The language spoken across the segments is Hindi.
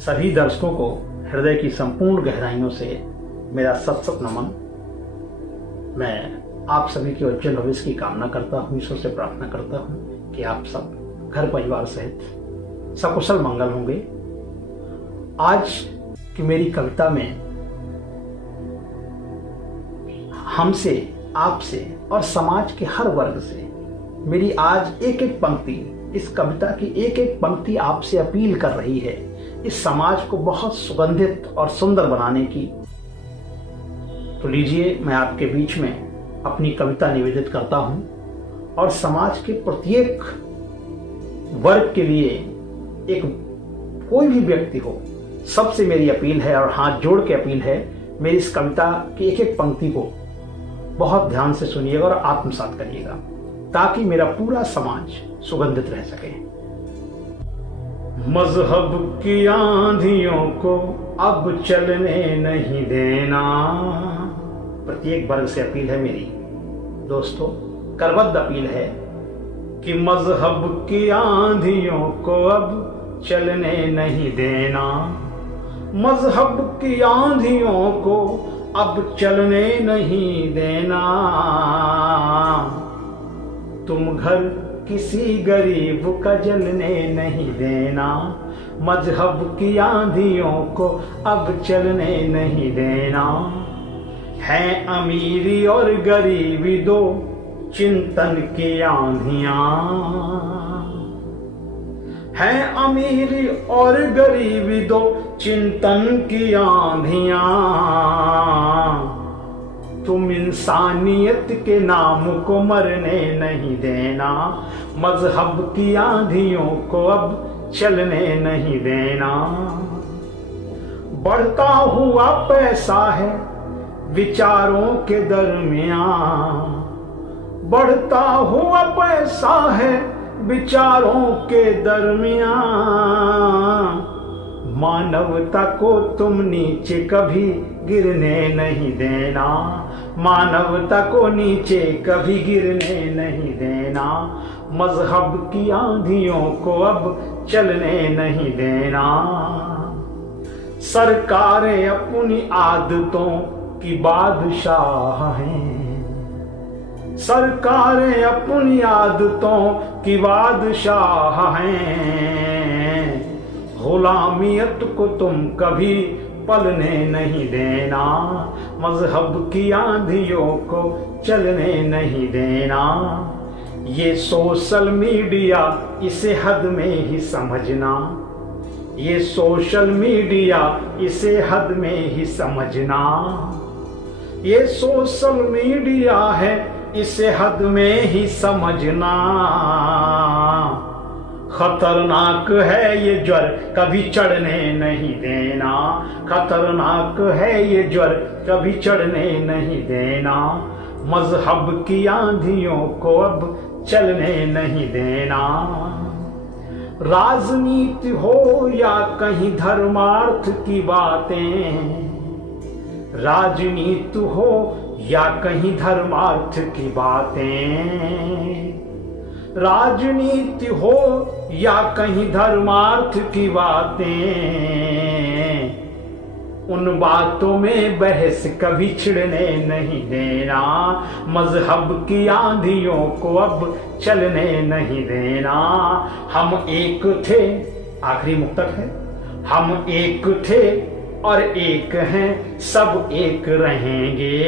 सभी दर्शकों को हृदय की संपूर्ण गहराइयों से मेरा सत सत नमन। मैं आप सभी के उज्जवल भविष्य की कामना करता हूँ, ईश्वर से प्रार्थना करता हूँ कि आप सब घर परिवार सहित सकुशल मंगल होंगे। आज की मेरी कविता में हमसे, आपसे और समाज के हर वर्ग से मेरी आज एक एक पंक्ति, इस कविता की एक एक पंक्ति आपसे अपील कर रही है इस समाज को बहुत सुगंधित और सुंदर बनाने की। तो लीजिए, मैं आपके बीच में अपनी कविता निवेदित करता हूं और समाज के प्रत्येक वर्ग के लिए एक कोई भी व्यक्ति हो, सबसे मेरी अपील है और हाथ जोड़ के अपील है, मेरी इस कविता की एक एक पंक्ति को बहुत ध्यान से सुनिएगा और आत्मसात करिएगा ताकि मेरा पूरा समाज सुगंधित रह सके। मजहब की आंधियों को अब चलने नहीं देना। प्रत्येक वर्ग से अपील है मेरी दोस्तों, करबद्ध अपील है कि मजहब की आंधियों को अब चलने नहीं देना। मजहब की आंधियों को अब चलने नहीं देना। तुम घर किसी गरीब का जलने नहीं देना। मजहब की आंधियों को अब चलने नहीं देना। है अमीरी और गरीबी दो चिंतन की आंधियां। है अमीरी और गरीबी दो चिंतन की आंधियां। तुम इंसानियत के नाम को मरने नहीं देना। मजहब की आंधियों को अब चलने नहीं देना। बढ़ता हुआ पैसा है विचारों के दरमियान। बढ़ता हुआ पैसा है विचारों के दरमियान। मानवता को तुम नीचे कभी गिरने नहीं देना। मानवता को नीचे कभी गिरने नहीं देना। मजहब की आंधियों को अब चलने नहीं देना। सरकारें अपनी आदतों की बादशाह हैं। सरकारें अपनी आदतों की बादशाह हैं। गुलामियत को तुम कभी पलने नहीं देना। मजहब की आंधियों को चलने नहीं देना। ये सोशल मीडिया इसे हद में ही समझना। ये सोशल मीडिया इसे हद में ही समझना। ये सोशल मीडिया है इसे हद में ही समझना। खतरनाक है ये ज्वर कभी चढ़ने नहीं देना। खतरनाक है ये ज्वर कभी चढ़ने नहीं देना। मजहब की आंधियों को अब चलने नहीं देना। राजनीति हो या कहीं धर्मार्थ की बातें। राजनीति हो या कहीं धर्मार्थ की बातें। राजनीति हो या कहीं धर्मार्थ की बातें। उन बातों में बहस कभी छिड़ने नहीं देना। मजहब की आंधियों को अब चलने नहीं देना। हम एक थे, आखिरी मुक्तक है, हम एक थे और एक हैं, सब एक रहेंगे।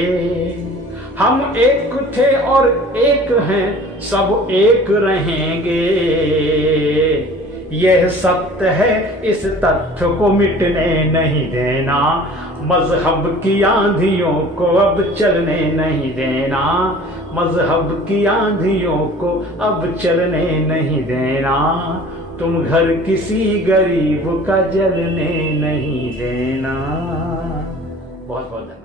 हम एक थे और एक हैं, सब एक रहेंगे। यह सत्य है, इस तथ्य को मिटने नहीं देना। मजहब की आंधियों को अब चलने नहीं देना। मजहब की आंधियों को अब चलने नहीं देना। तुम घर किसी गरीब का जलने नहीं देना। बहुत बहुत धन्यवाद।